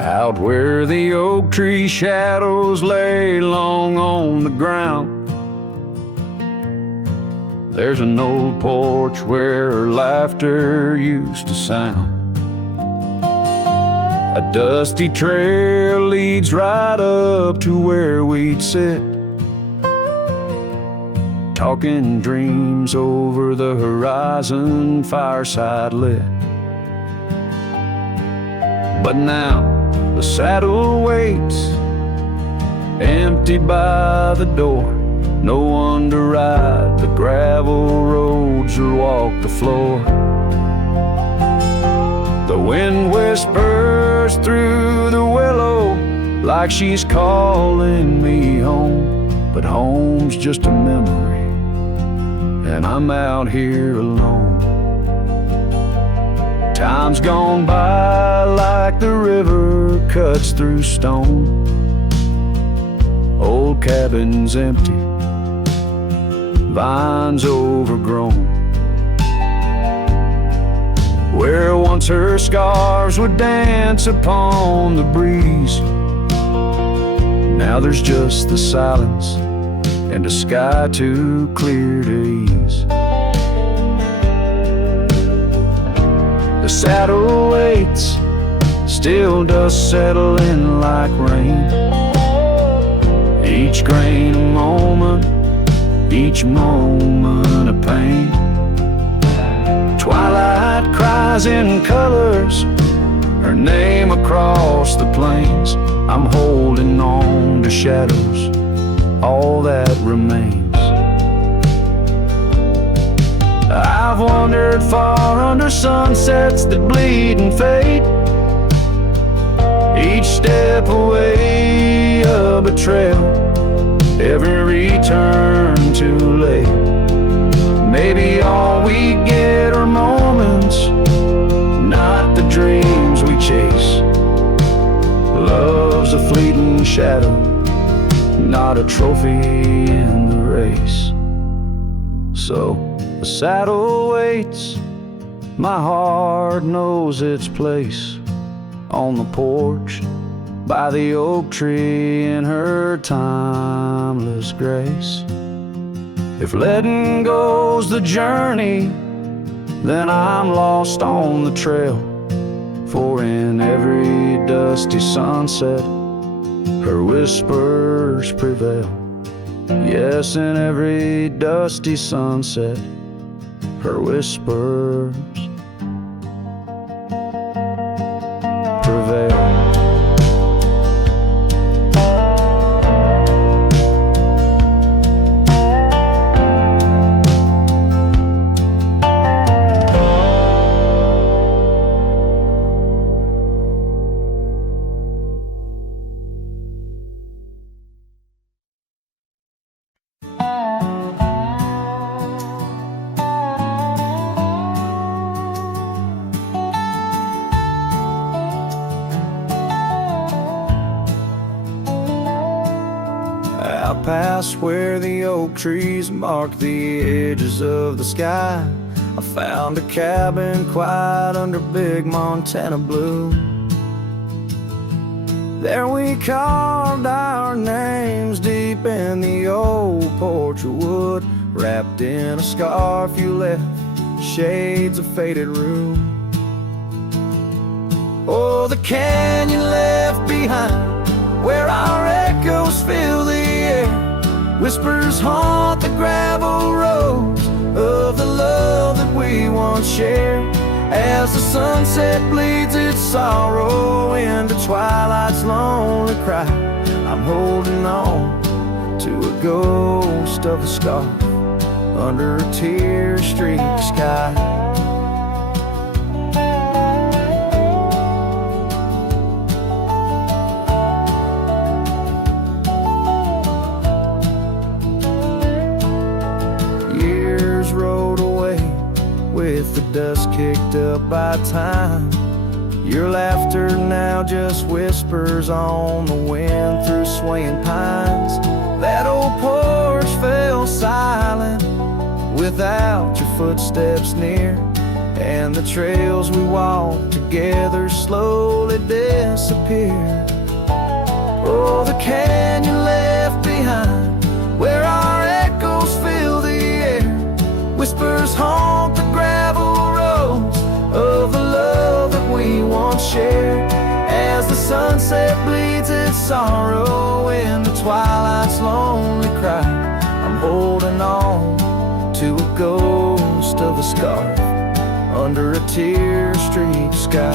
Out where the oak tree shadows lay long on the ground, there's an old porch where laughter used to sound. A dusty trail leads right up to where we'd sit, talking dreams over the horizon, fireside lit. But now the saddle waits, empty by the door. No one to ride the gravel roads or walk the floor. The wind whispers through the willow like she's calling me home, but home's just a memory, and I'm out here alone. Time's gone by like the river cuts through stone. Old cabin's empty, vines overgrown. Where once her scarves would dance upon the breeze, now there's just the silence and a sky too clear to ease. The saddle waits, still dust settle in like rain. Each grain a moment, each moment a pain. Twilight cries in colors, her name across the plains. I'm holding on to shadows, all that remains. I've wandered far under sunsets that bleed and fade, each step away a betrayal, every return too late. Maybe all we get are moments, not the dreams we chase. Love's a fleeting shadow, not a trophy in the race. So the saddle waits, my heart knows its place on the porch by the oak tree in her timeless grace. If letting go's the journey, then I'm lost on the trail. For in every dusty sunset, her whispers prevail. Yes, in every dusty sunset, her whispers prevail. Out past where the oak trees mark the edges of the sky, I found a cabin quiet under big Montana blue. There we carved our names deep in the old porch of wood, wrapped in a scarf you left, shades of faded rue. Oh, the canyon left behind, where our echoes fill the air, whispers haunt the gravel roads of the love that we once shared. As the sunset bleeds its sorrow into twilight's lonely cry, I'm holding on to a ghost of a scarf under a tear-streaked sky. With the dust kicked up by time, your laughter now just whispers on the wind through swaying pines. That old porch fell silent without your footsteps near, and the trails we walked together slowly disappeared. Oh, the canyon left behind, where our echoes fill the air. Whispers haunt the gravel roads of the love that we once shared. As the sunset bleeds its sorrow in the twilight's lonely cry, I'm holding on to a ghost of a scarf under a tear-streaked sky.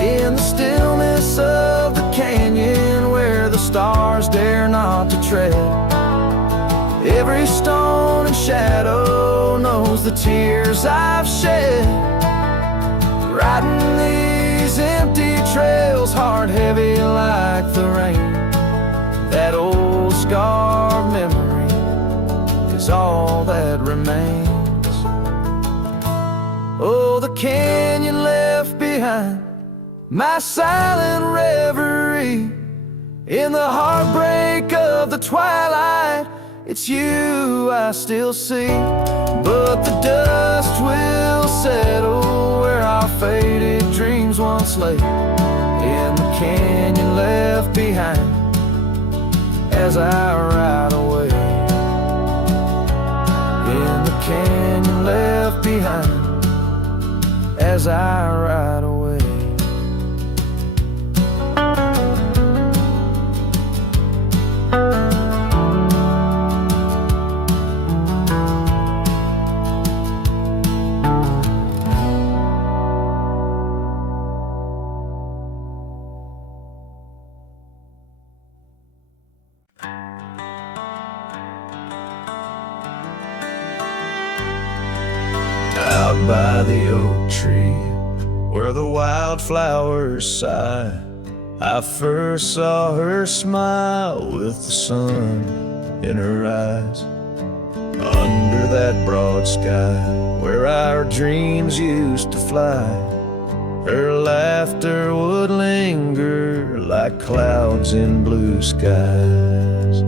In the stillness of the canyon where the stars dare not to tread, every stone and shadow knows the tears I've shed. Riding these empty trails, heart heavy like the rain, that old scarred memory is all that remains. Oh, the canyon left behind, my silent reverie in the heartbreak of the twilight. It's you I still see, but the dust will settle where our faded dreams once lay, in the canyon left behind as I ride away. In the canyon left behind as I ride away. Out by the oak tree, where the wildflowers sigh, I first saw her smile with the sun in her eyes. Under that broad sky, where our dreams used to fly, her laughter would linger like clouds in blue skies.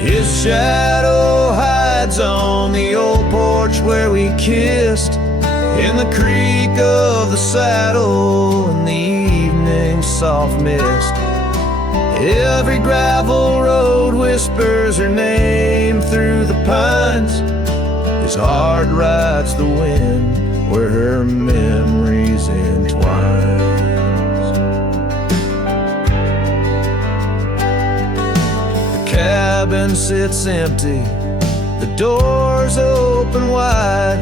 His shadow hides on the old porch where we kissed, in the creak of the saddle in the evening's soft mist. Every gravel road whispers her name through the pines. His heart rides the wind where her memories entwine. Cabin sits empty, the doors open wide,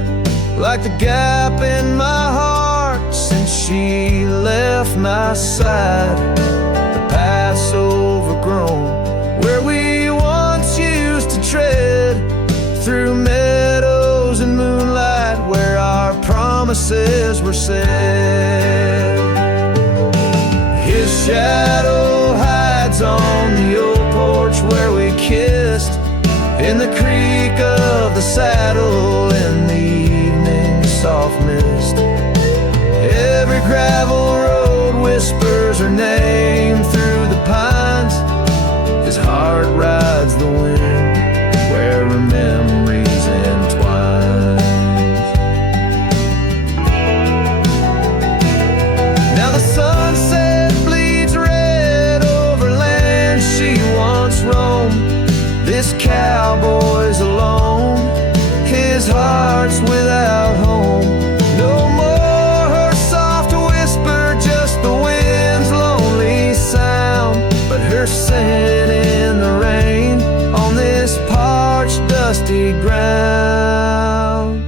like the gap in my heart since she left my side. The path's overgrown, where we once used to tread, through meadows and moonlight where our promises were said. His shadow hides on the old porch where we kissed, in the creak of the saddle in the evening's soft mist. Every gravel road whispers her name through the pines. His heart rides the wind where her memories entwine. Now the sunset bleeds red over land she once roamed. This cowboy's alone, his heart's without home. No more her soft whisper, just the wind's lonely sound, but her scent in the rain on this parched, dusty ground.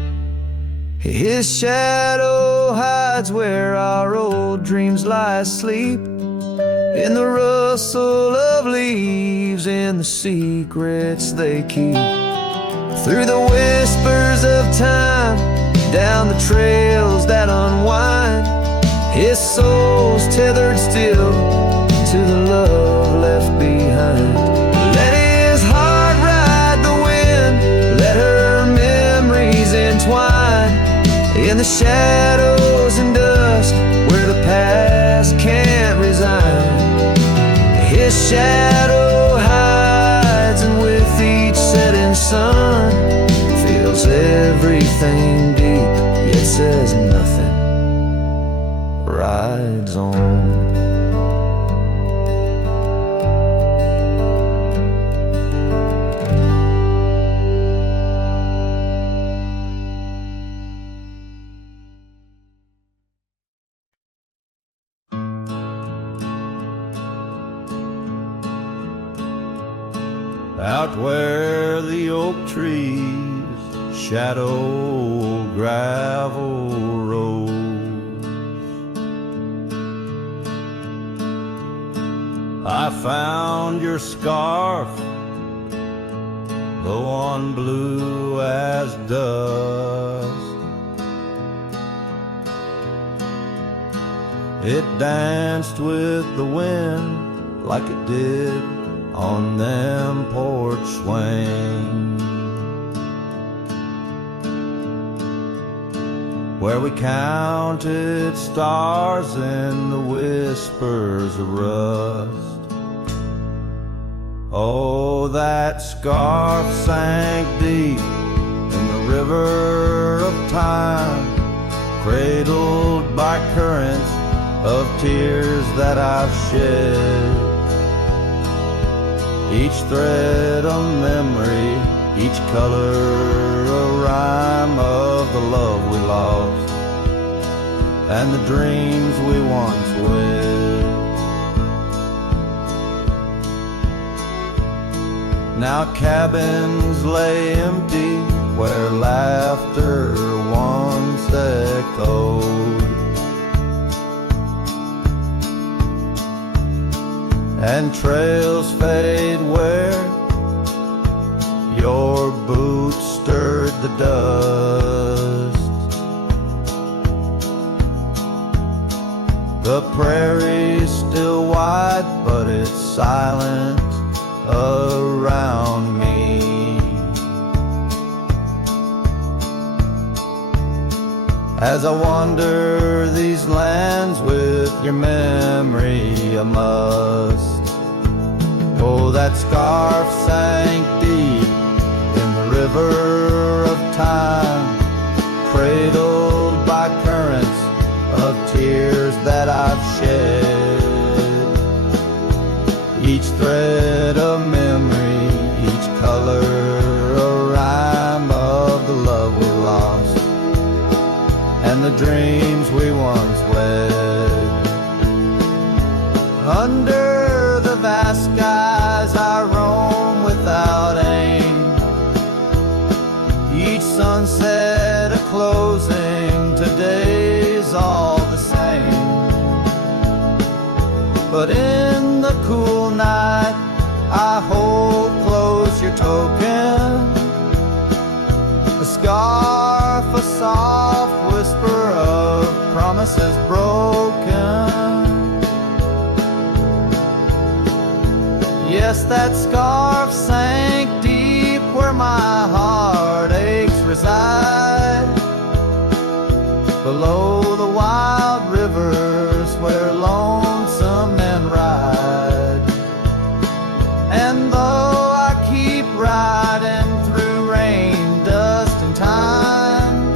His shadow hides where our old dreams lie asleep, in the rustle of leaves, in the secrets they keep. Through the whispers of time, down the trails that unwind, his soul's tethered still to the love left behind. Let his heart ride the wind, let her memories entwine. in the shadows and dust where the past can't resign. His shadow hides, and with each setting sun, feels everything deep, yet says nothing, rides on. Out where the oak trees shadow gravel roads, I found your scarf, the one blue as dust. It danced with the wind like it did on them porch swings, where we counted stars in the whispers of rust. Oh, that scarf sank deep in the river of time, cradled by currents of tears that I've shed. Each thread a memory, each color a rhyme of the love we lost and the dreams we once wed. Now cabins lay empty where laughter once echoed, and trails fade where your boots stirred the dust. The prairie's still wide, but it's silent around me. As I wander these lands with your memory, I must. Oh, that scarf sank deep in the river of time, cradled by currents of tears that I've shed. Each thread a memory, each color a rhyme of the love we lost and the dreams we once wed. Under the vast skies I roam without aim, each sunset a closing, today's all the same. But in the cool night I hold close your token, a scarf, a soft whisper of promises broken. Yes, that scarf sank deep where my heartaches reside, below the wild rivers where lonesome men ride. And though I keep riding through rain, dust and time,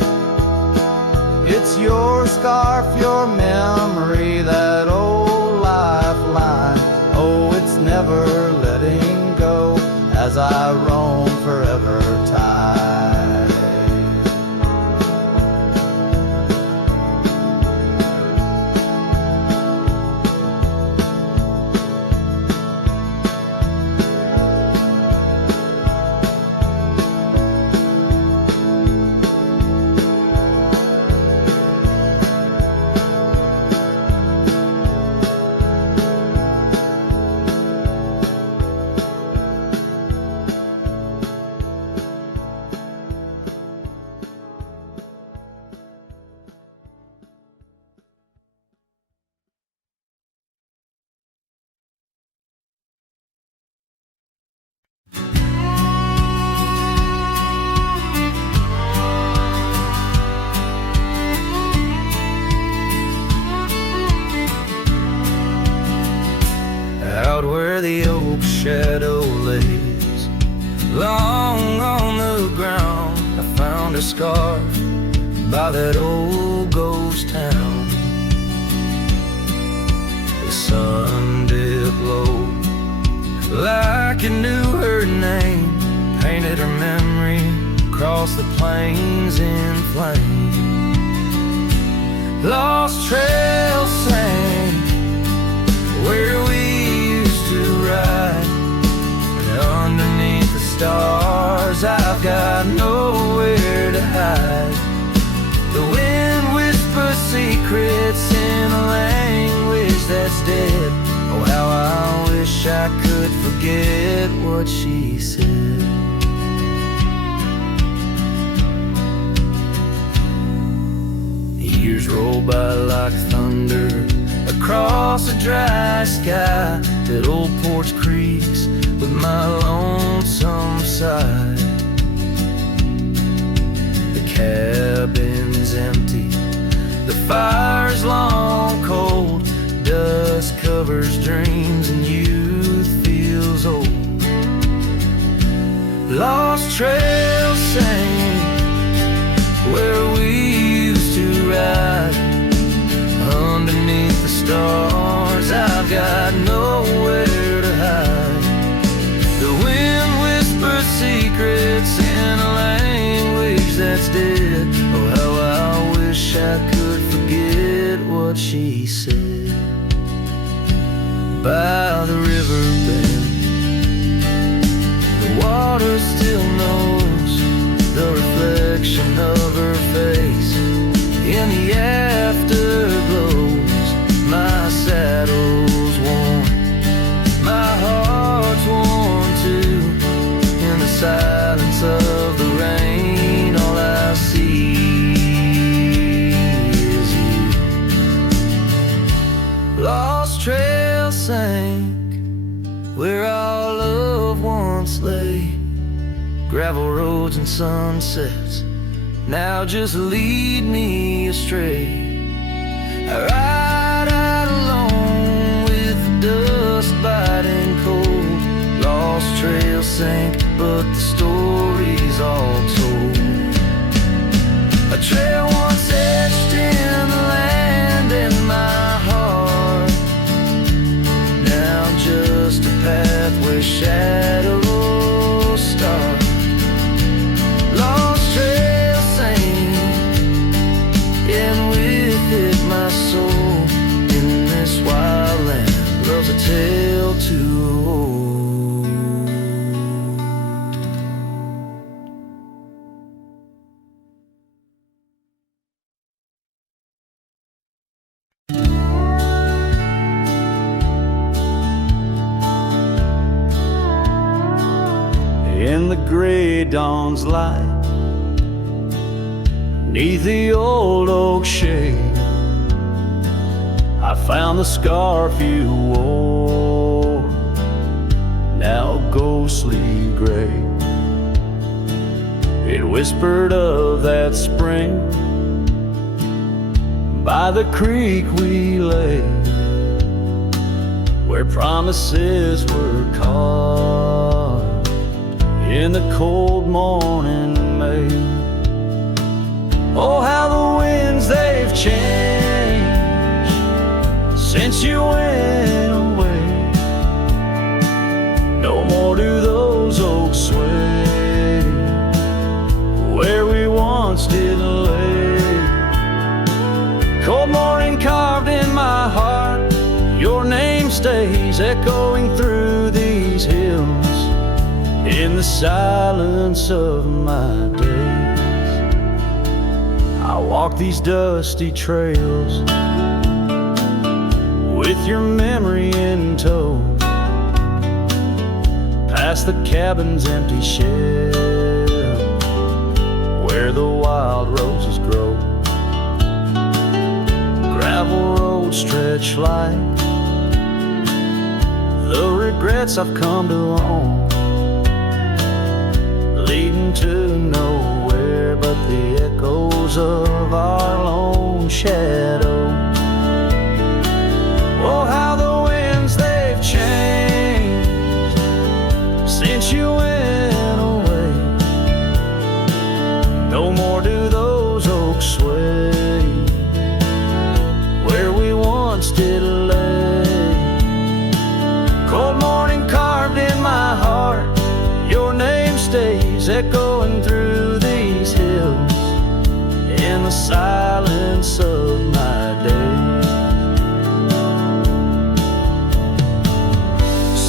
it's your scarf, your memory, that old lifeline. Oh, it's never letting go as I roam forever tide. wander scarred by that old ghost town. The sun dipped low like it knew her name, painted her memory across the plains in flame. Lost trails sang where we used to ride, and underneath the stars I've got nowhere to hide. The wind whispers secrets in a language that's dead. Oh, how I wish I could forget what she said. Years roll by like thunder across a dry sky that old porch creaks with my lonesome side. The cabin's empty, the fire's long cold, dust covers dreams and youth feels old. Lost trails sing where we used to ride, underneath the stars I've got nowhere to hide. The wind whispers secrets in a language that's dead. Oh, how I wish I could forget what she said. By the riverbed, the water still knows the reflection of her face in the afterglows. My saddle's worn, my heart's worn too. In the silence of the rain, all I see is you. Lost trail sank where our love once lay. Gravel roads and sunsets now just lead me astray. I ride out alone with the dust biting cold. Lost trails sank, but the story's all told. A trail once etched in the land and my heart, now just a path where shadows start. Lost trail sang, and with it my soul in this wild land loves a tale to hold. In the gray dawn's light, 'neath the old oak shade, I found the scarf you wore, now ghostly gray. It whispered of that spring by the creek we lay, where promises were carved in the cold morning May. Oh, how the winds they've changed since you went away. No more do those oaks sway where we once did lay. Cold morning carved in my heart, your name stays echoing through these hills in the silence of my days. I walk these dusty trails with your memory in tow, past the cabin's empty shell where the wild roses grow. Gravel roads stretch like the regrets I've come to own, leading to nowhere but the echoes of our lone shadow. Oh, how the winds they've changed since you went away. No more nor do those oaks sway where we once did lay. Cold morning carved in my heart, your name stays echoing through these hills in the silence of my days.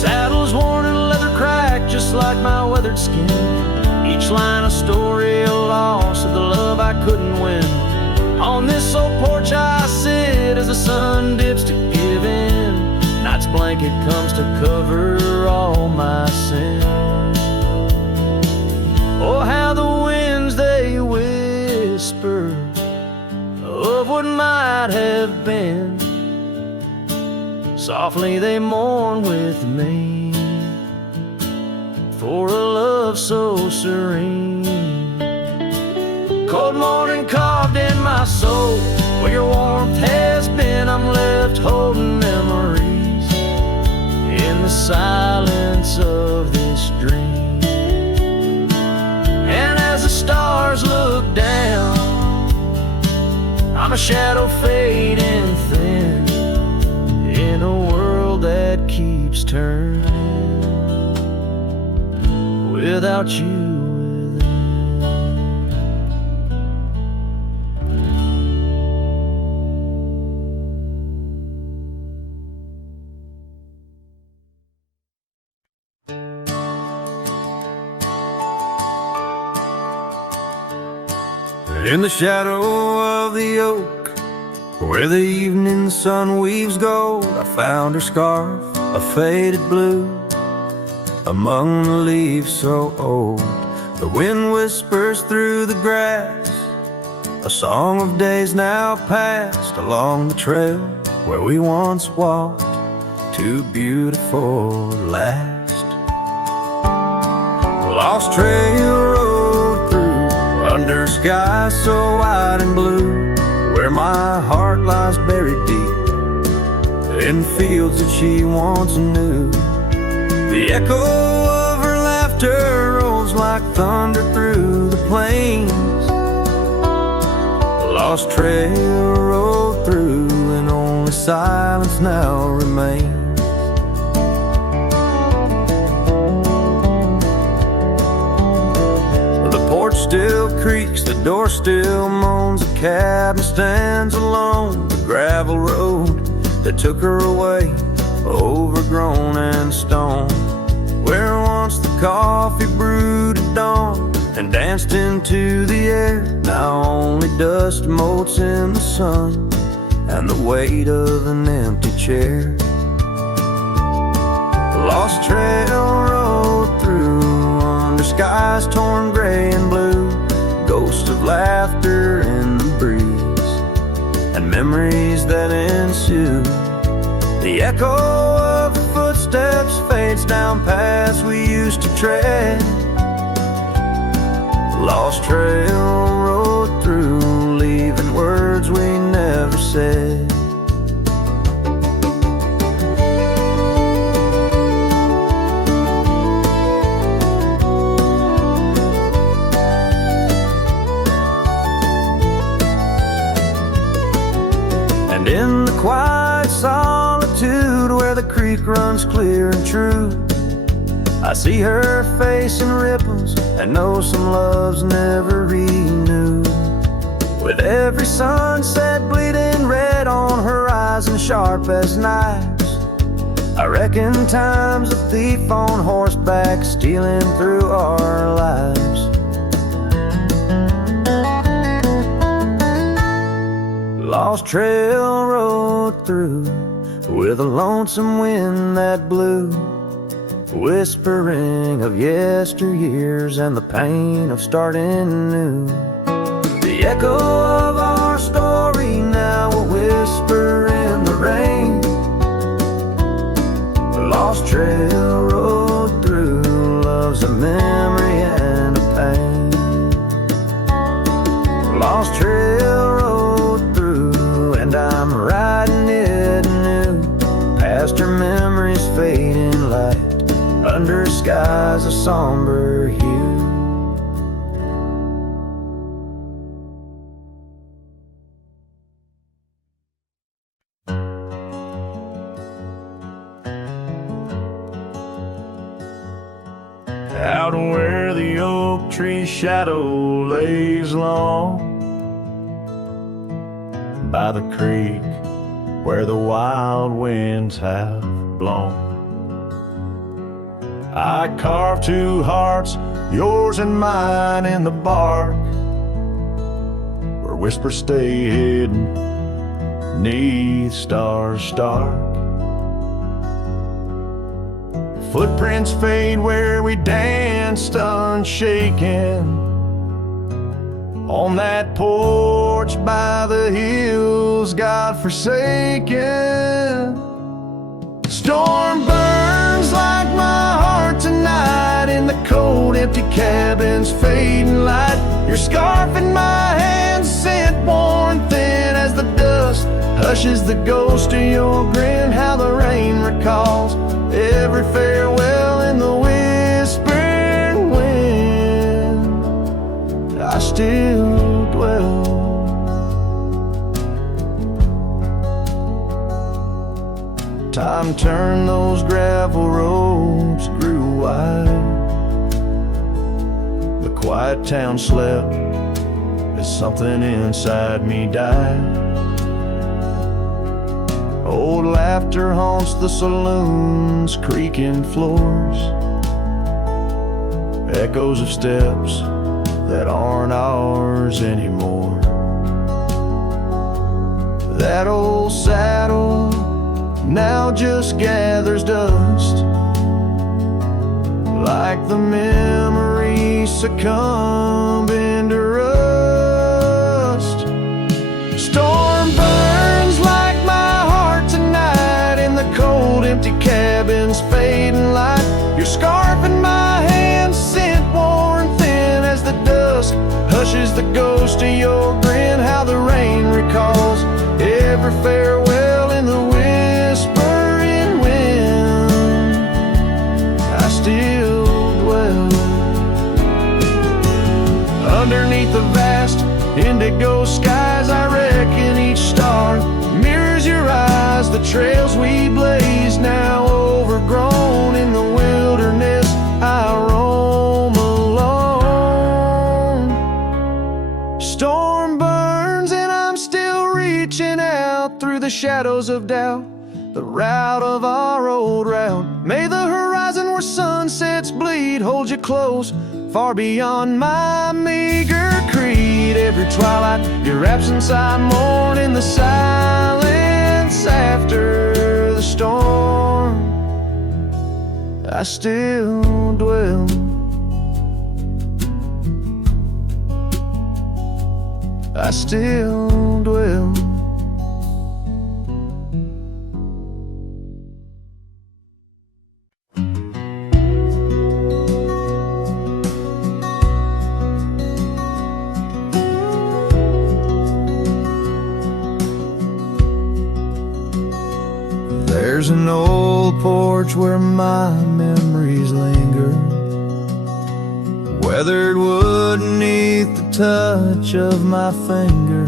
Saddles worn and leather cracked just like my weathered skin, each line a story, a loss of the love I couldn't win. On this old porch I sit as the sun dips to give in, night's blanket comes to cover all my sin. Oh, how the winds they whisper of what might have been, softly they mourn with me for a love so serene. Cold morning carved in my soul, where your warmth has been, I'm left holding memories in the silence of this dream. And as the stars look down, I'm a shadow fading thin in a world that keeps turning without you within. In the shadow of the oak, where the evening sun weaves gold, I found her scarf, a faded blue, among the leaves so old. The wind whispers through the grass, a song of days now past, along the trail where we once walked, too beautiful to last. Lost trail road through, under skies so wide and blue, where my heart lies buried deep in fields that she once knew. The echo of her laughter rolls like thunder through the plains. Lost trail rolled through, and only silence now remains. The porch still creaks, the door still moans, the cabin stands alone. The gravel road that took her away, overgrown and stone, where once the coffee brewed at dawn and danced into the air, now only dust motes in the sun and the weight of an empty chair. Lost trail road through, under skies torn gray and blue, ghosts of laughter in the breeze and memories that ensue. The echo of the footsteps fades down paths we used to tread. Lost trail road through, leaving words we never said. And in the quiet solitude where the creek runs clear and true, I see her face in ripples and know some loves never renewed. With every sunset bleeding red on horizon sharp as knives, I reckon time's a thief on horseback stealing through our lives. Lost trail road through, with a lonesome wind that blew, whispering of yesteryears and the pain of starting new. The echo of our story now will whisper in the rain. Lost trail road through, love's a memory and a pain. Lost trail road through, and I'm riding it anew, past her memories fading light, under skies of somber hue. out where the oak tree shadow lays long, by the creek where the wild winds have blown. I carved two hearts, yours and mine, in the bark, where whispers stay hidden 'neath stars stark. Footprints fade where we danced unshaken, on that porch by the hills God-forsaken. Storm burns like my heart tonight, in the cold empty cabin's fading light. Your scarf in my hand, scent worn thin as the dust hushes the ghost of your grin. How the rain recalls every farewell in the whispering wind. I still dwell. Time turned, those gravel roads grew wide. The quiet town slept as something inside me died. Old laughter haunts the saloon's creaking floors, echoes of steps that aren't ours anymore. That old saddle now just gathers dust, like the memories succumbing to rust. Storm burns like my heart tonight, in the cold empty cabin's fading light. Your scarf in my hand, scent worn thin as the dusk hushes the ghost of your grin. How the rain recalls every farewell in the whispering wind. I still dwell underneath the vast indigo skies. I reckon each star mirrors your eyes. The trails we blaze now overgrown, in the wilderness I roam alone. Storm burns and I'm still reaching out through the shadows of doubt, the route of our old route. May the horizon where sunsets bleed hold you close, far beyond my meager creed. Every twilight, your absence I mourn, in the silence after the storm. I still dwell. I still dwell. There's an old porch where my memories linger, weathered wood beneath the touch of my finger.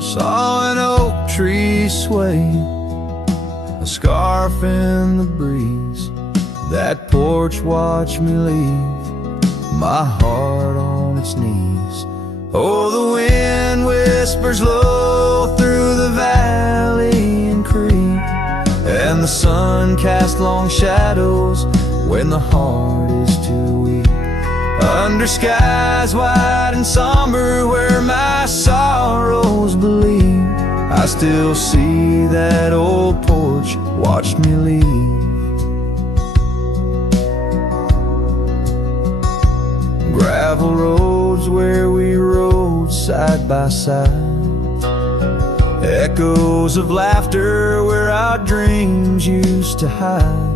Saw an oak tree sway, a scarf in the breeze. That porch watched me leave, my heart on its knees. Oh, the wind whispers low through the valley and creek, and the sun casts long shadows when the heart is too weak. Under skies wide and somber where my sorrows believe, I still see that old porch watched me leave. Gravel roads where we rode side by side, echoes of laughter where our dreams used to hide.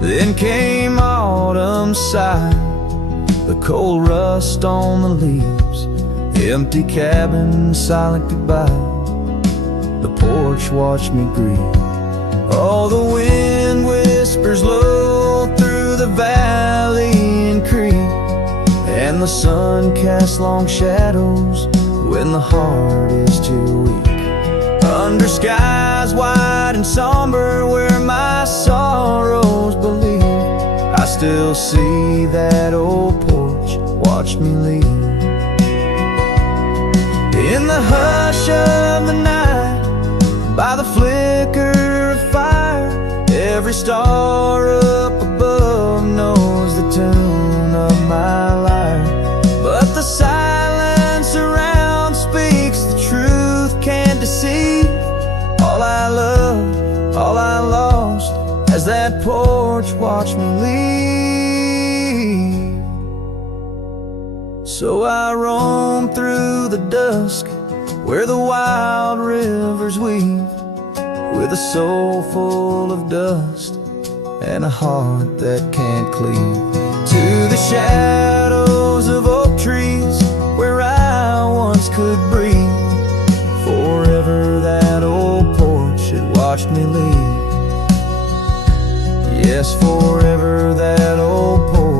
Then came autumn sigh, the cold rust on the leaves, empty cabin, silent goodbye. The porch watched me grieve. Oh, the wind whispers low through the valley and creek, and the sun casts long shadows when the heart is too weak. Under skies wide and somber where my sorrows believe, still see that old porch watch me leave. In the hush of the night, by the flicker of fire, every star up above knows the tune of my lyre. But the silence around speaks the truth, can't deceive. All I loved, all I lost, as that porch watched me leave. So I roam through the dusk, where the wild rivers weave, with a soul full of dust and a heart that can't cleave. To the shadows of oak trees, where I once could breathe, forever that old porch had watched me leave. Yes, forever that old porch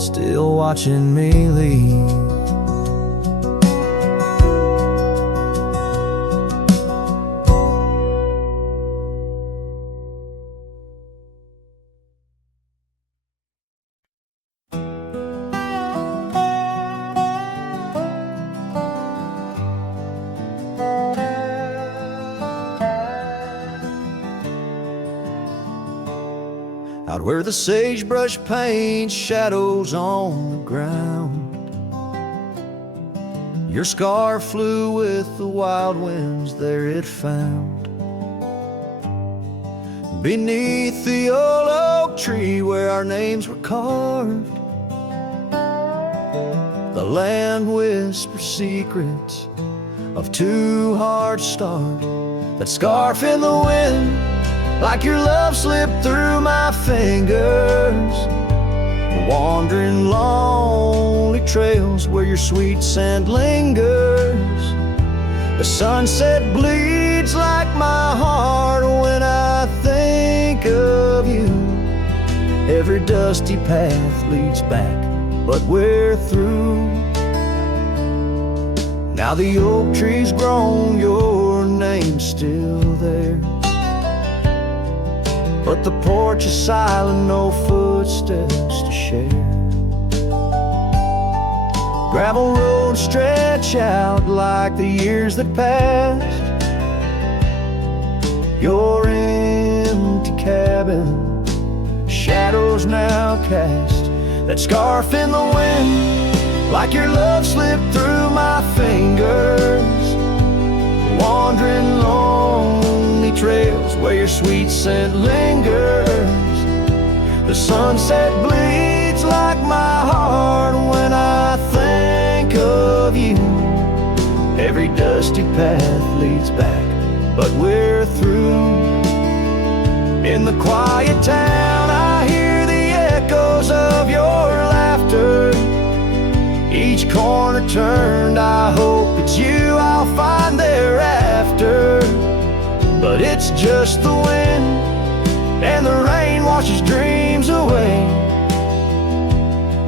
still watching me leave. Out where the sagebrush paints shadows on the ground, your scar flew with the wild winds, there it found. Beneath the old oak tree where our names were carved, the land whispers secrets of two hearts starved. That scarf in the wind, like your love slipped through my fingers, wandering lonely trails where your sweet scent lingers. The sunset bleeds like my heart when I think of you. Every dusty path leads back, but we're through. Now the oak tree's grown, your name's still there, but the porch is silent, no footsteps to share. Gravel roads stretch out like the years that passed. Your empty cabin, shadows now cast. That scarf in the wind, like your love slipped through my fingers, wandering lonely trails where your sweet scent lingers. The sunset bleeds like my heart when I think of you. Every dusty path leads back, but we're through. In the quiet town I hear the echoes of your laughter. Each corner turned, I hope it's you I'll find thereafter. But it's just the wind, and the rain washes dreams away,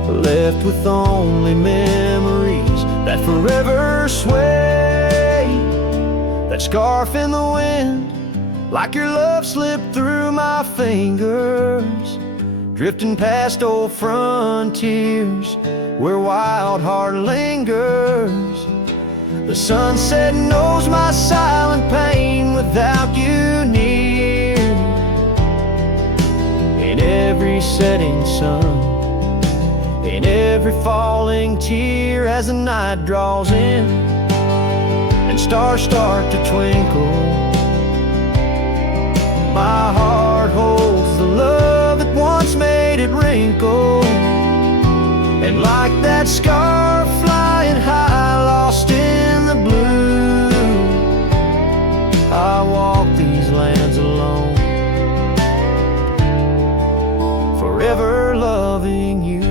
left with only memories that forever sway. That scarf in the wind, like your love slipped through my fingers, drifting past old frontiers where wild heart lingers. The sunset knows my silent pain without you near. In every setting sun, in every falling tear, as the night draws in and stars start to twinkle, my heart holds the love that once made it wrinkle. And like that scarf flying high, lost in the blue, I walk these lands alone, forever loving you.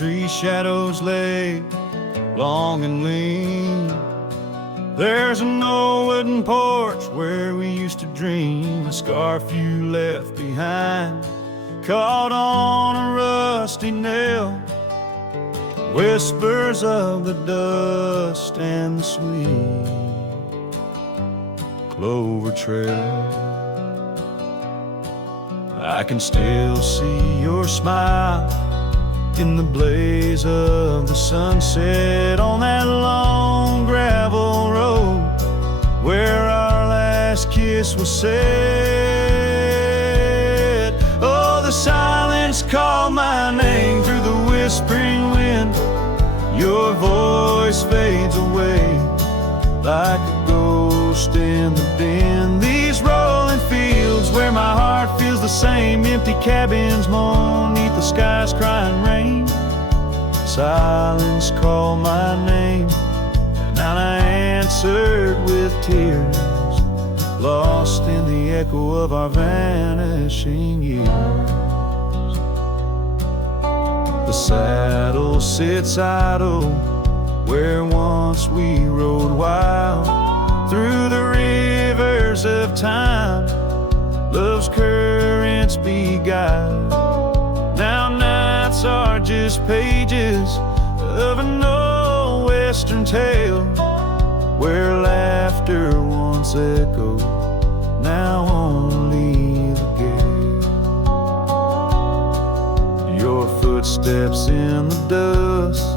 tree shadows lay long and lean. There's an old wooden porch where we used to dream. A scarf you left behind, caught on a rusty nail. Whispers of the dust and the sweet clover trail. I can still see your smile in the blaze of the sunset on that long gravel road where our last kiss was said. Oh, the silence called my name through the whispering wind. Your voice fades away like a ghost in the din. These rolling fields where my heart feels the same, empty cabins moan neath the sky's crying rain. Silence called my name, and I answered with tears, lost in the echo of our vanishing years. The saddle sits idle where once we rode wild through the rivers of time. Love's currents beguiled. Now nights are just pages of an old western tale where laughter once echoed, now only the gale. Your footsteps in the dust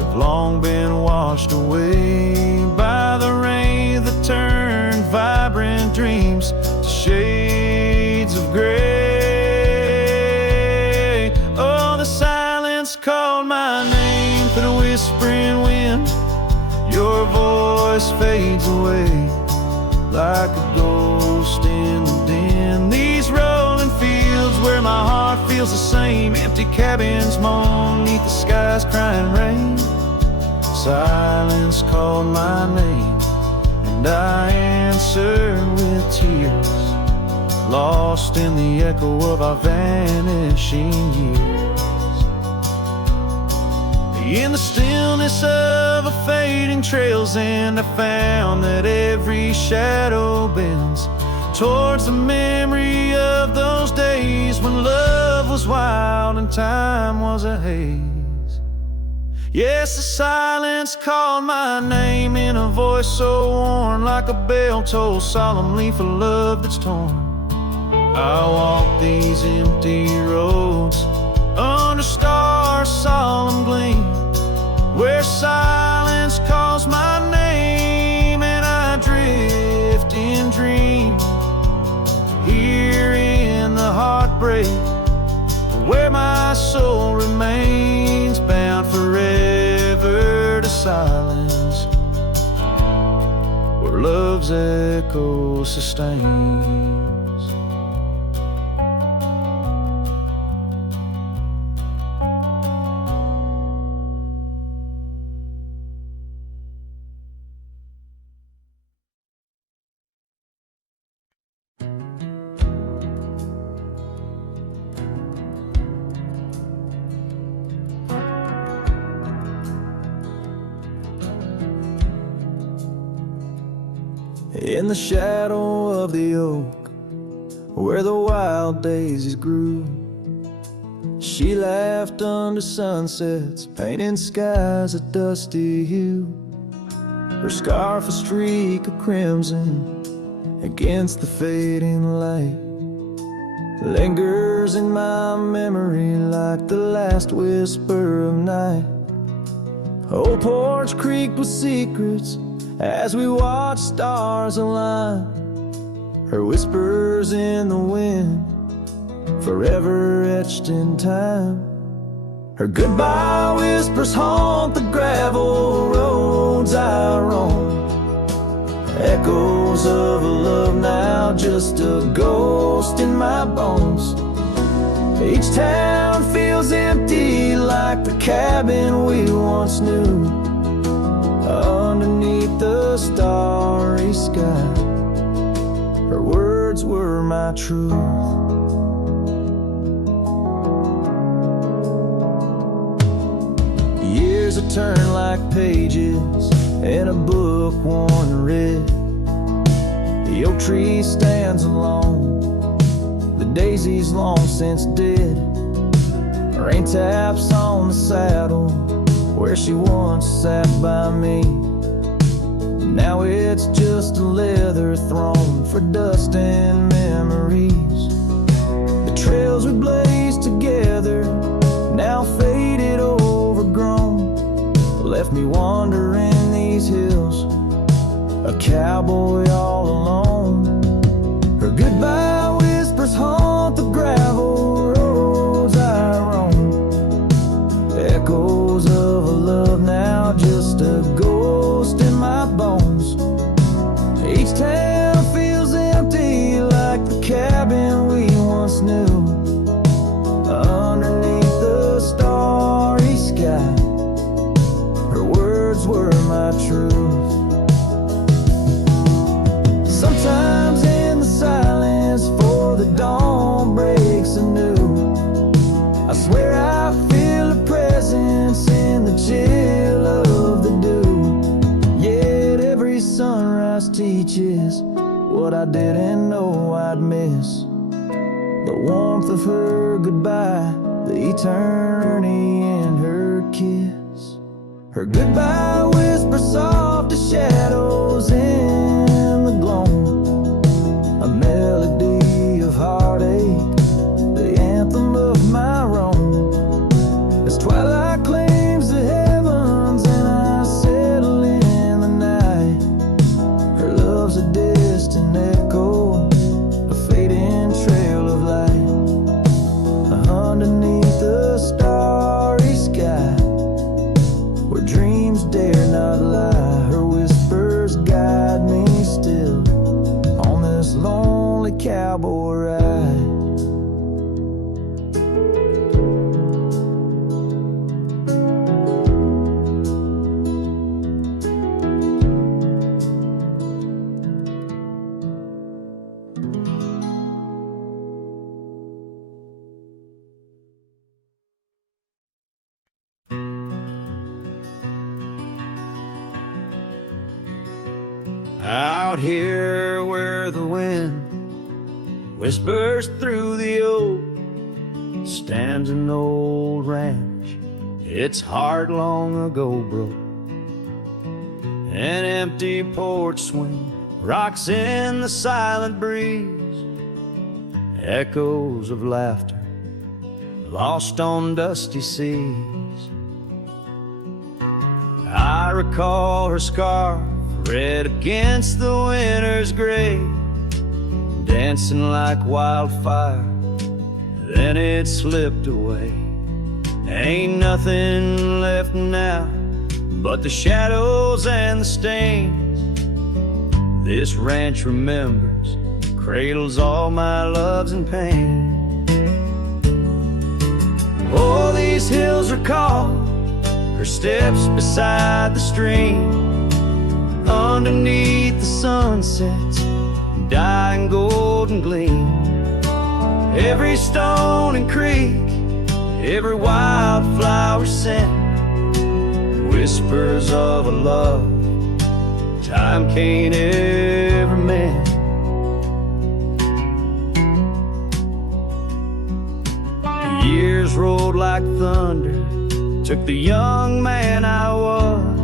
have long been washed away by the rain that turned vibrant dreams to shades of gray. Oh, the silence called my name through the whispering wind. Your voice fades away like a ghost in the din. These rolling fields where my heart feels the same, empty cabins moan neath the sky's crying rain. Silence called my name, and I answered with tears, lost in the echo of our vanishing years. In the stillness of a fading trail's end, I found that every shadow bends towards the memory of those days when love was wild and time was a haze. Yes, the silence called my name in a voice so worn, like a bell toll solemnly for love that's torn. I walk these empty roads under stars' solemn gleam, where silence calls my name and I drift in dreams. Here in the heartbreak, where my soul remains bound forever to silence, where love's echo sustains. In the shadow of the oak, where the wild daisies grew, she laughed under sunsets, painting skies a dusty hue. Her scarf a streak of crimson against the fading light, lingers in my memory like the last whisper of night. Old porch creaked with secrets as we watched stars align, her whispers in the wind, forever etched in time. Her goodbye whispers haunt the gravel roads I roam, echoes of a love now just a ghost in my bones. Each town feels empty like the cabin we once knew, underneath the starry sky. Her words were my truth. turn like pages in a book worn and read. The oak tree stands alone, the daisy's long since dead. Rain taps on the saddle where she once sat by me. Now it's just a leather throne for dust and memories. The trails we blazed together, now faded, overgrown, left me wandering these hills, a cowboy all alone. Her goodbye whispers haunt the gravel roads I roam. Echoes of a love now just a ghost in my bones. Each town feels empty like the cabin we once knew. Underneath the starry sky, her words were my truth. Sometimes in the silence, before the dawn breaks anew, I swear I feel a presence in the chill of the dew. Yet every sunrise teaches what I didn't know I'd miss. The warmth of her goodbye, the eternity in her kiss. Her goodbye whispers soft as shadows in the gloam, a melody of heartache, the anthem of my wrong. As twilight claims the heavens and I settle in the night, her love's a distant echo, a fading trail of light. Underneath the starry sky, where dreams dare not lie, her whispers guide me still on this lonely cowboy ride. Out here where the wind whispers through the oak, stands an old ranch, its heart long ago broke. An empty porch swing rocks in the silent breeze, echoes of laughter lost on dusty seas. I recall her scarf red against the winter's gray, dancing like wildfire, then it slipped away. Ain't nothing left now but the shadows and the stains. This ranch remembers, cradles all my loves and pain. Oh, these hills recall her steps beside the stream, underneath the sunset's dying golden gleam. Every stone and creek, every wildflower scent, whispers of a love time can't ever mend. The years rolled like thunder, took the young man I was,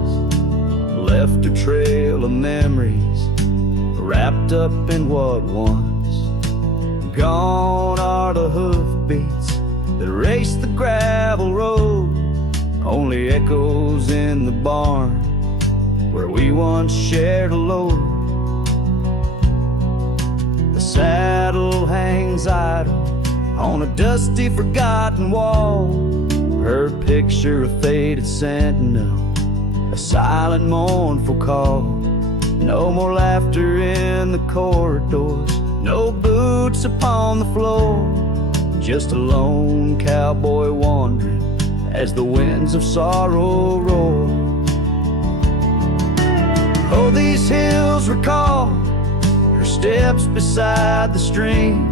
left a trail of memories wrapped up in what once. Gone are the hoofbeats that raced the gravel road, only echoes in the barn where we once shared a load. The saddle hangs idle on a dusty forgotten wall, her picture a faded sentinel, a silent mournful call. No more laughter in the corridors, no boots upon the floor, just a lone cowboy wandering as the winds of sorrow roar. Oh, these hills recall her steps beside the stream,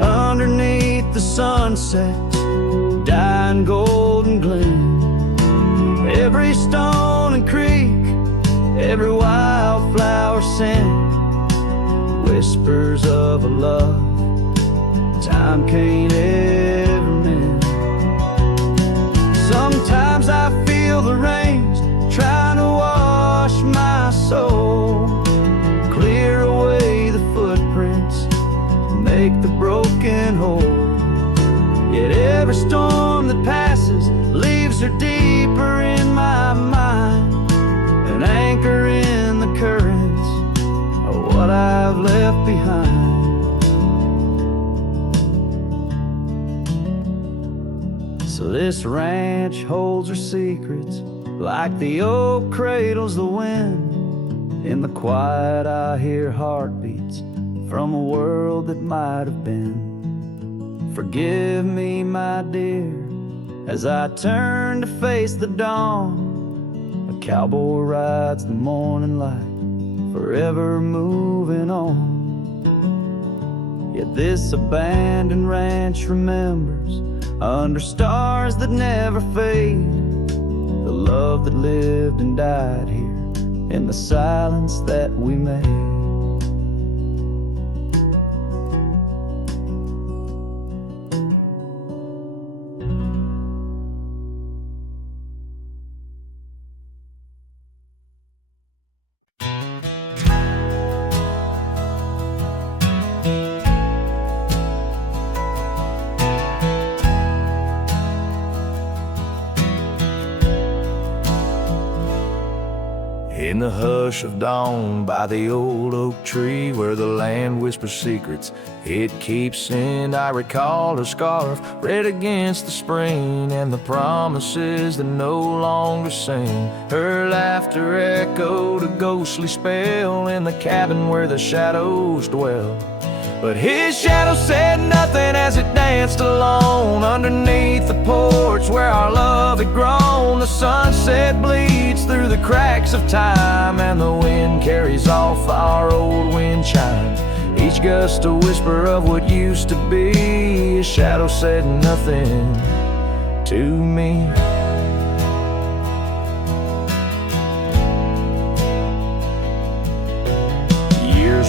underneath the sunset's dying golden gleam. every stone and creek, every wildflower sing whispers of a love time can't ever mend. Sometimes I feel the rains trying to wash my soul, clear away the footprints, make the broken whole. Yet every storm that passes leaves her deeper in my mind, an anchor in the currents of what I've left behind. So this ranch holds her secrets, like the oak cradles the wind. In the quiet I hear heartbeats from a world that might have been. Forgive me, my dear, as I turn to face the dawn. A cowboy rides the morning light, forever moving on. Yet this abandoned ranch remembers, under stars that never fade, the love that lived and died here in the silence that we made. In the hush of dawn by the old oak tree where the land whispers secrets it keeps in, I recall her scarf red against the spring and the promises that no longer sing. Her laughter echoed a ghostly spell in the cabin where the shadows dwell. But his shadow said nothing as it danced alone underneath the porch where our love had grown. The sunset bleeds through the cracks of time, and the wind carries off our old wind chime. Each gust a whisper of what used to be. His shadow said nothing to me.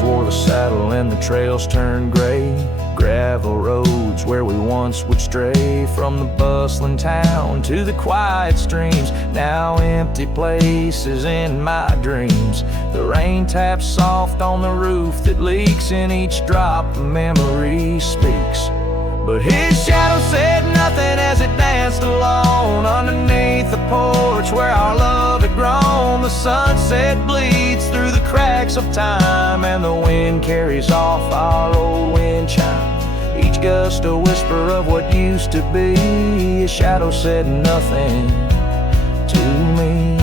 Wore the saddle and the trails turned gray, gravel roads where we once would stray, from the bustling town to the quiet streams, now empty places in my dreams. The rain taps soft on the roof that leaks, in each drop a memory speaks. But his shadow said nothing as it danced alone underneath the porch where our love had grown. The sunset bleeds through the cracks of time, and the wind carries off our old wind chime. Each gust a whisper of what used to be. His shadow said nothing to me.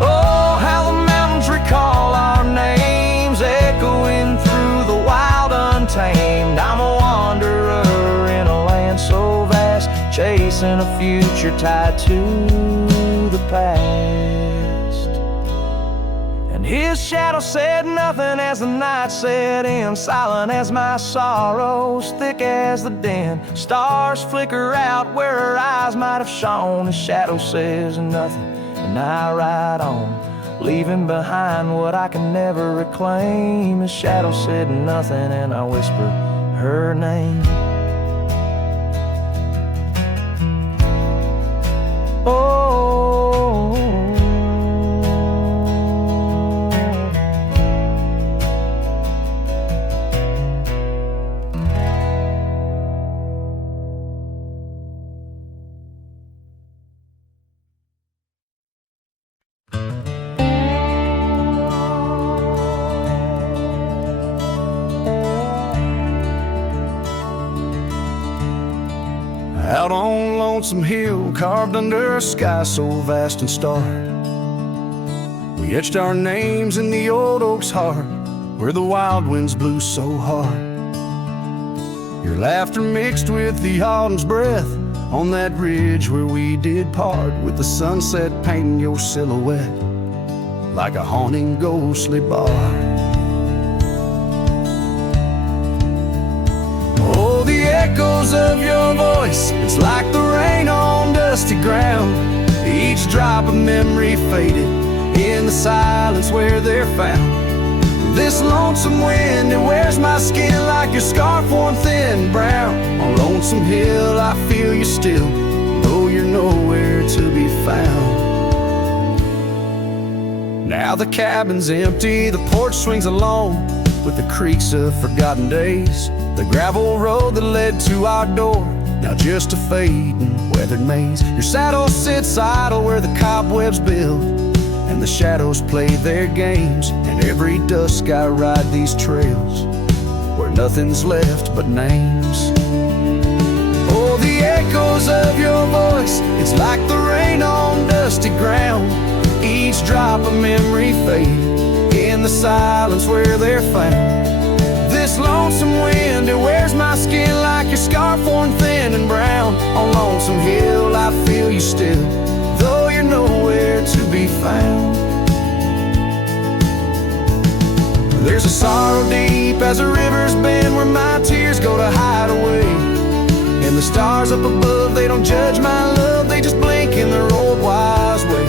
Oh, how the mountains recall our names, echoing through the wild untamed. I'm a wanderer in a land so vast, chasing a future tied to the past. And his shadow said nothing as the night set in, silent as my sorrows, thick as the din. Stars flicker out where her eyes might have shone. His shadow says nothing, and I ride on, leaving behind what I can never reclaim. His shadow said nothing, and I whispered her name. Oh, out on Lonesome Hill, carved under a sky so vast and stark, we etched our names in the old oak's heart, where the wild winds blew so hard. Your laughter mixed with the autumn's breath on that ridge where we did part, with the sunset painting your silhouette like a haunting ghostly bar. Oh, the echoes of your voice, it's like the rain on dust. dusty ground. Each drop of memory faded in the silence where they're found. This lonesome wind, it wears my skin like your scarf worn thin brown. On Lonesome Hill I feel you still, though you're nowhere to be found. Now the cabin's empty, the porch swings alone with the creaks of forgotten days. The gravel road that led to our door, now just a fading weathered maze. Your saddle sits idle where the cobwebs build, and the shadows play their games. And every dusk I ride these trails where nothing's left but names. Oh, the echoes of your voice, it's like the rain on dusty ground. Each drop of memory faded in the silence where they're found. This lonesome wind, it wears my skin like your scarf worn thin and brown. On Lonesome Hill I feel you still, though you're nowhere to be found. There's a sorrow deep as the rivers bend where my tears go to hide away. And the stars up above, they don't judge my love, they just blink in their old wise way.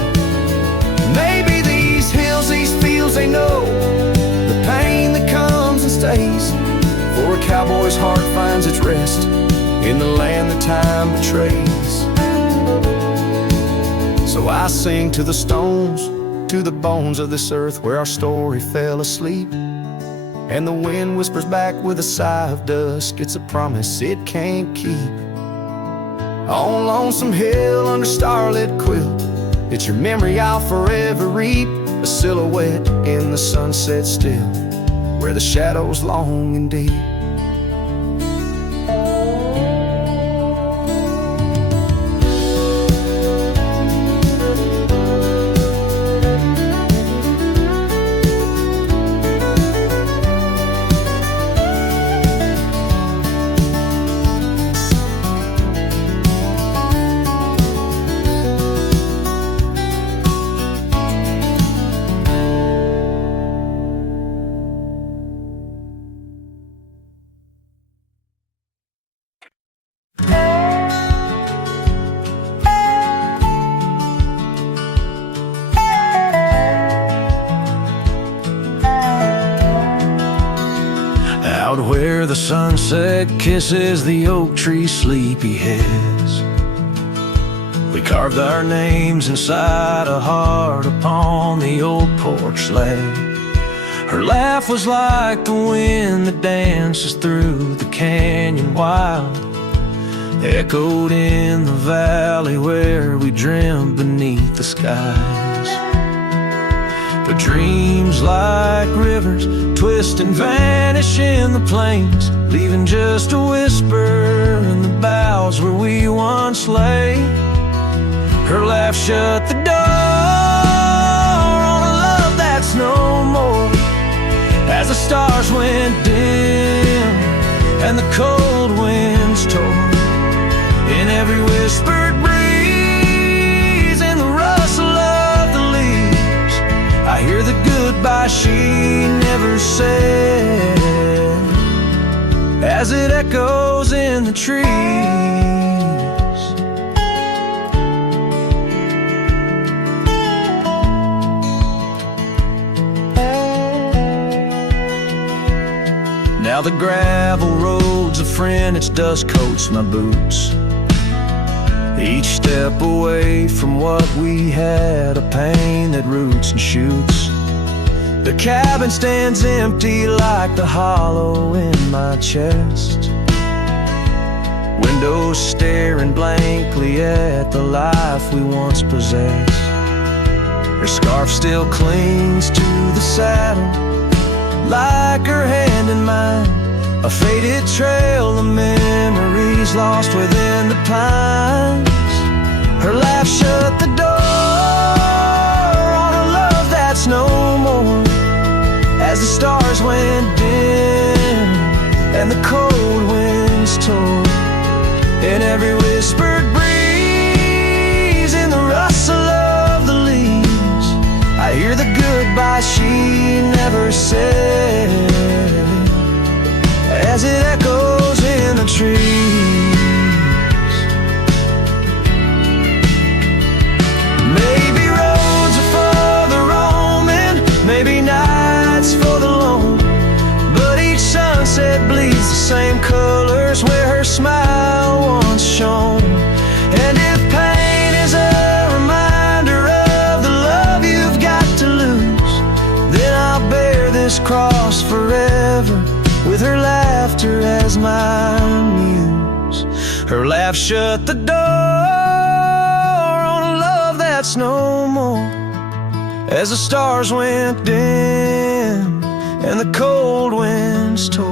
Maybe these hills, these fields, they know the pain that comes and stays. For a cowboy's heart finds its rest in the land that time betrays. So I sing to the stones, to the bones of this earth where our story fell asleep. And the wind whispers back with a sigh of dust, it's a promise it can't keep. On Lonesome Hill under starlit quilt, it's your memory I'll forever reap. A silhouette in the sunset still, where the shadows long and deep. Out where the sunset kisses the oak tree sleepy heads, we carved our names inside a heart upon the old porch slab. Her laugh was like the wind that dances through the canyon wild, echoed in the valley where we dreamed beneath the skies. But dreams like rivers twist and vanish in the plains, leaving just a whisper in the boughs where we once lay. Her laugh shut the door on a love that's no more, as the stars went dim and the cold winds tore. In every whispered breeze, in the rustle of the leaves, I hear the goodbye she never said, as it echoes in the trees. Now the gravel road's a friend, its dust coats my boots. Each step away from what we had, a pain that roots and shoots. The cabin stands empty like the hollow in my chest, windows staring blankly at the life we once possessed. Her scarf still clings to the saddle, like her hand in mine, a faded trail of memories lost within the pines. Her laugh shut the door on a love that's no more, as the stars went dim and the cold winds tore. In every whispered breeze, in the rustle of the leaves, I hear the goodbye she never said, as it echoes in the trees. my muse. Her laugh shut the door on a love that's no more. As the stars went dim and the cold winds tore,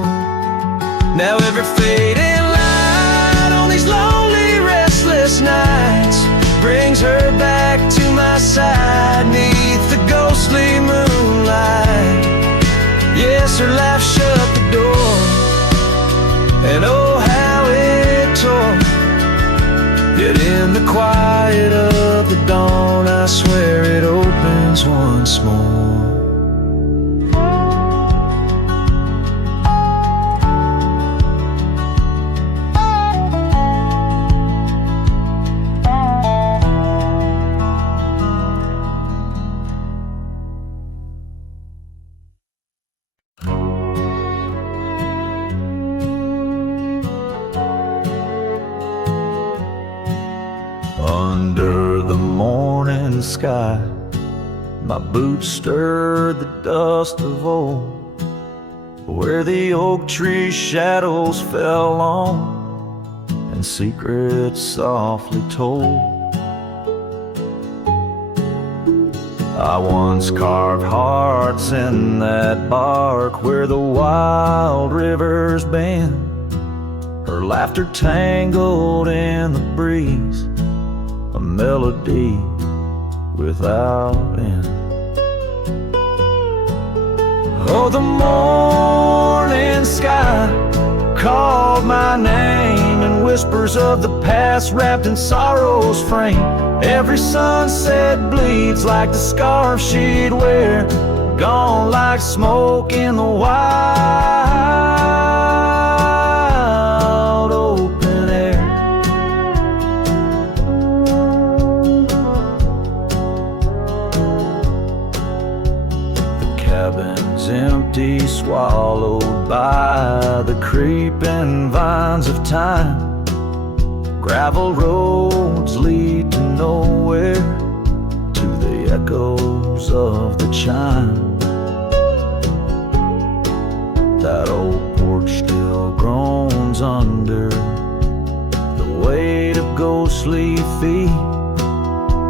now every fading light on these lonely, restless nights brings her back to my side, 'neath the ghostly moonlight. Yes, her laugh shut the door, and oh how it tore. Yet in the quiet of the dawn, I swear it opens once more. Under the morning sky, my boots stirred the dust of old, where the oak tree shadows fell on and secrets softly told. I once carved hearts in that bark where the wild rivers bend, her laughter tangled in the breeze, a melody without end. Oh, the morning sky called my name, and whispers of the past wrapped in sorrow's frame. Every sunset bleeds like the scarf she'd wear, gone like smoke in the wild open air. The cabin's empty, swallowed by the creeping vines of time. Gravel roads lead to nowhere, to the echoes of the chime. That old porch still groans under the weight of ghostly feet,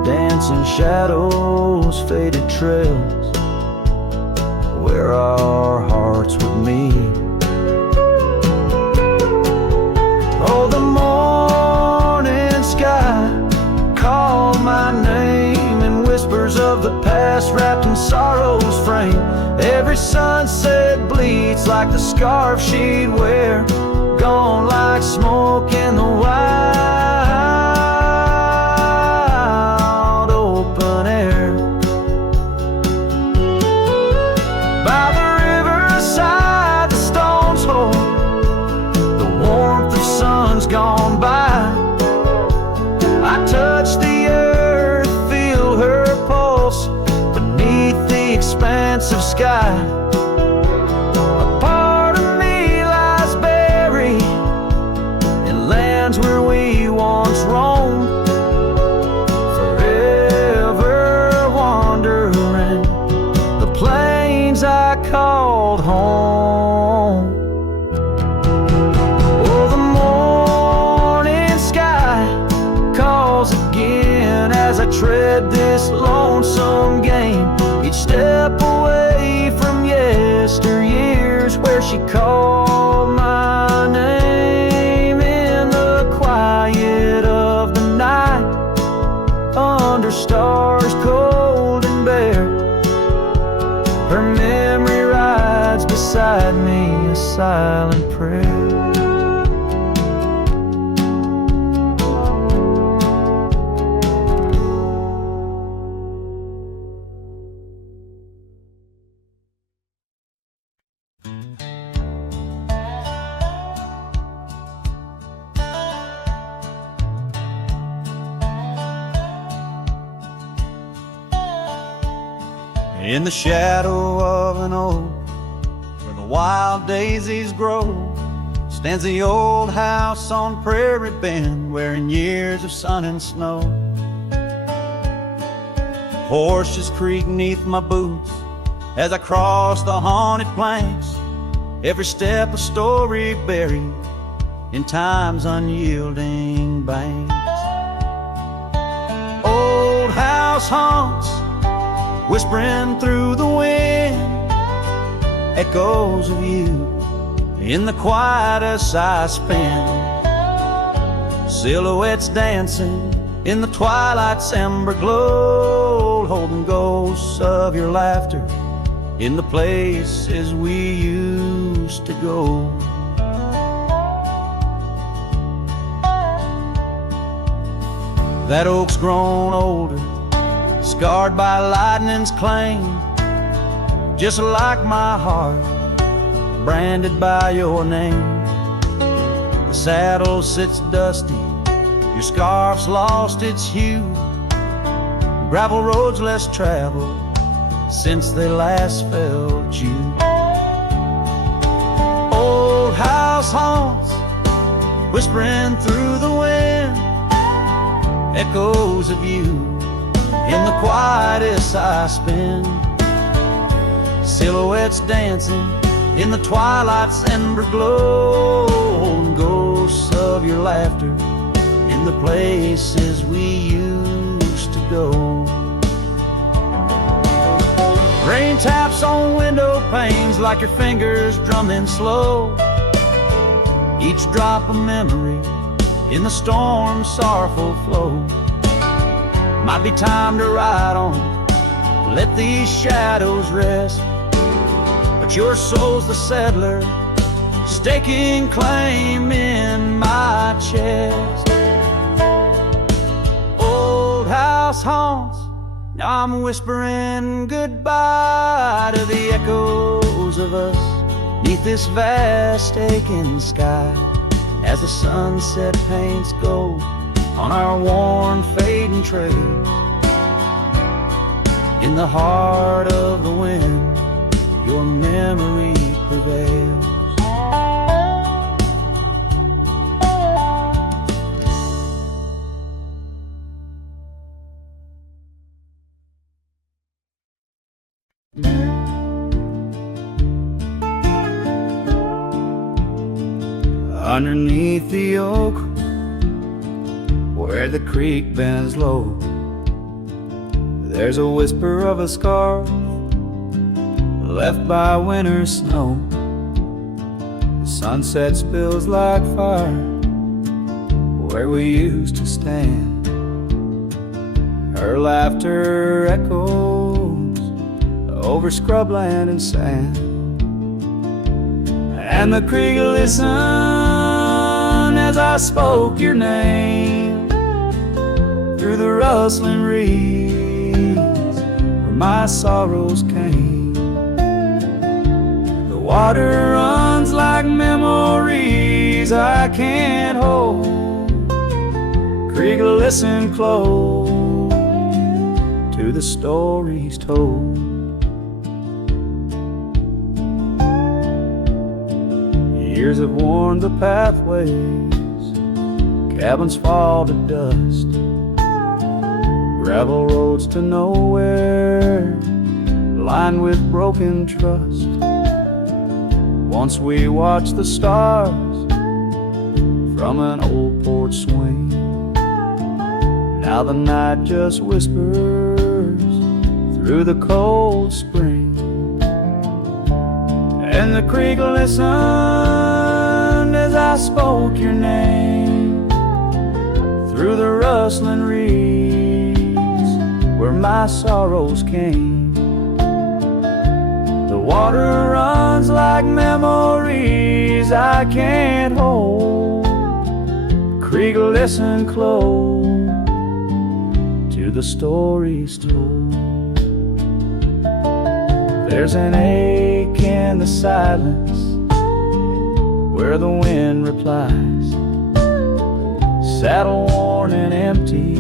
dancing shadows, faded trails, where our hearts would meet. Oh, the morning sky called my name, and whispers of the past wrapped in sorrow's frame. Every sunset bleeds like the scarf she'd wear, gone like smoke in the wild open air. By the riverside, the stones hold the warmth of suns gone by. I touch the earth, feel her pulse beneath the expanse of sky. A part of me lies buried in lands where we once roamed, forever wandering the plains I called home. Oh, the morning sky calls again as I tread this lonesome game, each step away from yesteryears where she called my name. In the quiet of the night, under stars cold and bare, her memory rides beside me, a silent prayer. In the shadow of an oak, where the wild daisies grow, stands the old house on Prairie Bend, wearing years of sun and snow. Horses creak neath my boots as I cross the haunted planks, every step a story buried in time's unyielding banks. Old house haunts, whispering through the wind, echoes of you in the quiet as I spend. Silhouettes dancing in the twilight's ember glow, holding ghosts of your laughter in the places we used to go. That oak's grown older, scarred by lightning's claim, just like my heart, branded by your name. The saddle sits dusty, your scarf's lost its hue, gravel roads less traveled since they last felt you. Old house haunts, whispering through the wind, echoes of you in the quietest I spend. Silhouettes dancing in the twilight's ember glow, ghosts of your laughter in the places we used to go. Rain taps on window panes like your fingers drumming slow, each drop a memory in the storm's sorrowful flow. Might be time to ride on, let these shadows rest, but your soul's the settler, staking claim in my chest. Old house haunts, now I'm whispering goodbye to the echoes of us neath this vast aching sky, as the sunset paints gold on our worn fading trails. In the heart of the wind, your memory prevails. Underneath the oak, where the creek bends low, there's a whisper of a scar left by winter's snow. The sunset spills like fire where we used to stand. Her laughter echoes over scrubland and sand, and the creek listened as I spoke your name through the rustling reeds where my sorrows came. The water runs like memories I can't hold. Creek, listen close to the stories told. Years have worn the pathways, cabins fall to dust, gravel roads to nowhere, lined with broken trust. Once we watched the stars from an old porch swing, now the night just whispers through the cold spring. And the creek listened as I spoke your name through the rustling reeds where my sorrows came. The water runs like memories I can't hold. Creek, listen close to the stories told. There's an ache in the silence where the wind replies, saddle worn and empty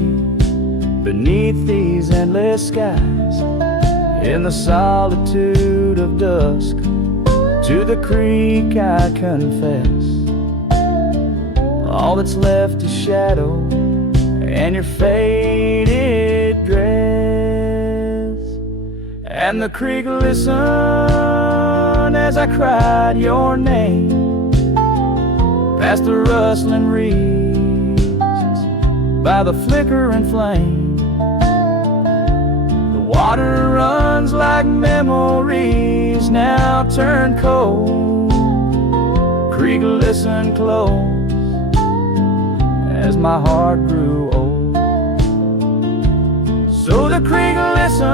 beneath these endless skies. In the solitude of dusk, to the creek I confess, all that's left is shadow and your faded dress. And the creek listened as I cried your name past the rustling reeds, by the flickering flame. The water runs like memories now turned cold. Creek listened close as my heart grew old. So the creek listened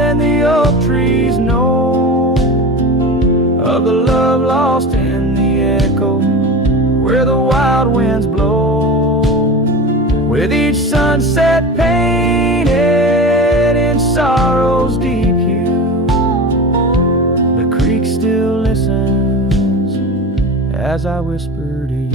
and the oak trees know of the love lost in the echo where the wild winds blow. With each sunset painted in sorrow's deep hue, the creek still listens as I whisper to you.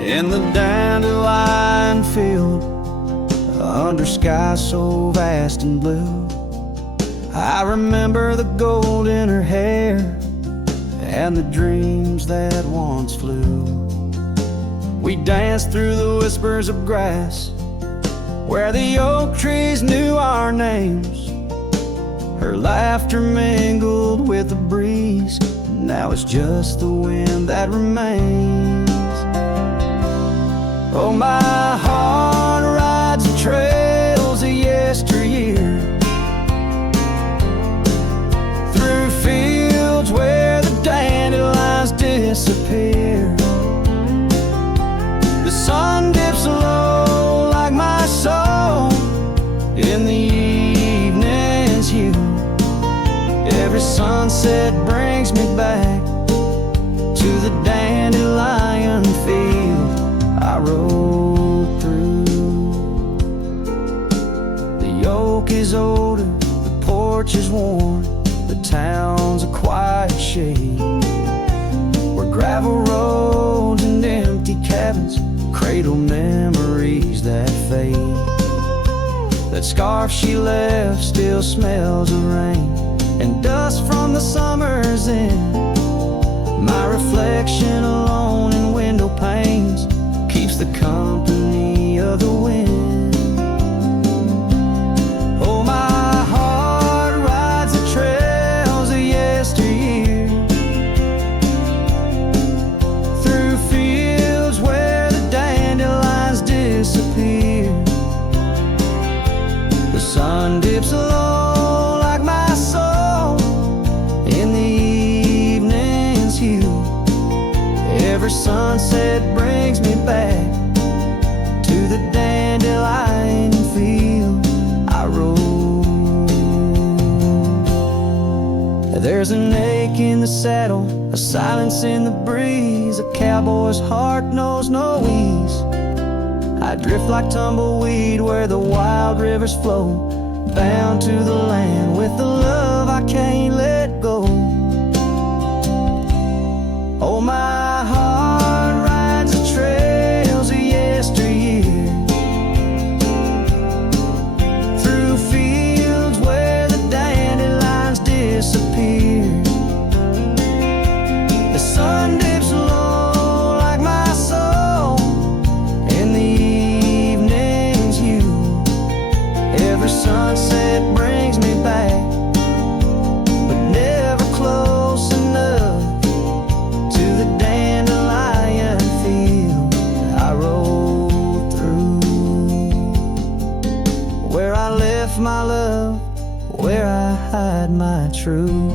In the dandelion field, under sky so vast and blue, I remember the gold in her hair and the dreams that once flew. We danced through the whispers of grass where the oak trees knew our names. Her laughter mingled with the breeze, now it's just the wind that remains. Oh, my heart rides the trails of yesteryear, through fields where the dandelions disappear. The sun dips low like my soul in the evening's hue. Every sunset brings me back to the dandelion field I rode through. The oak is older, the porch is worn, the town's a quiet shade, where gravel roads and empty cabins cradle memories that fade. That scarf she left still smells of rain and dust from the summer's end. My reflection alone in window panes keeps the company of the wind. Oh, my heart rides the trails of yesteryear, through fields where the dandelions disappear. The sun dips low like my soul in the evening's hue. Every sunset brings me back to the dandelion field I rode. There's an ache in the saddle, a silence in the breeze. A cowboy's heart knows no ease. I drift like tumbleweed where the wild rivers flow, bound to the land with the love I can't let go. Oh, my heart rides the trails of yesteryear, through fields where the dandelions disappear. The sun dips low like my soul in the evening's hue. Every sunset brings me back, but never close enough to the dandelion field I rode through, where I left my love, where I hide my truth.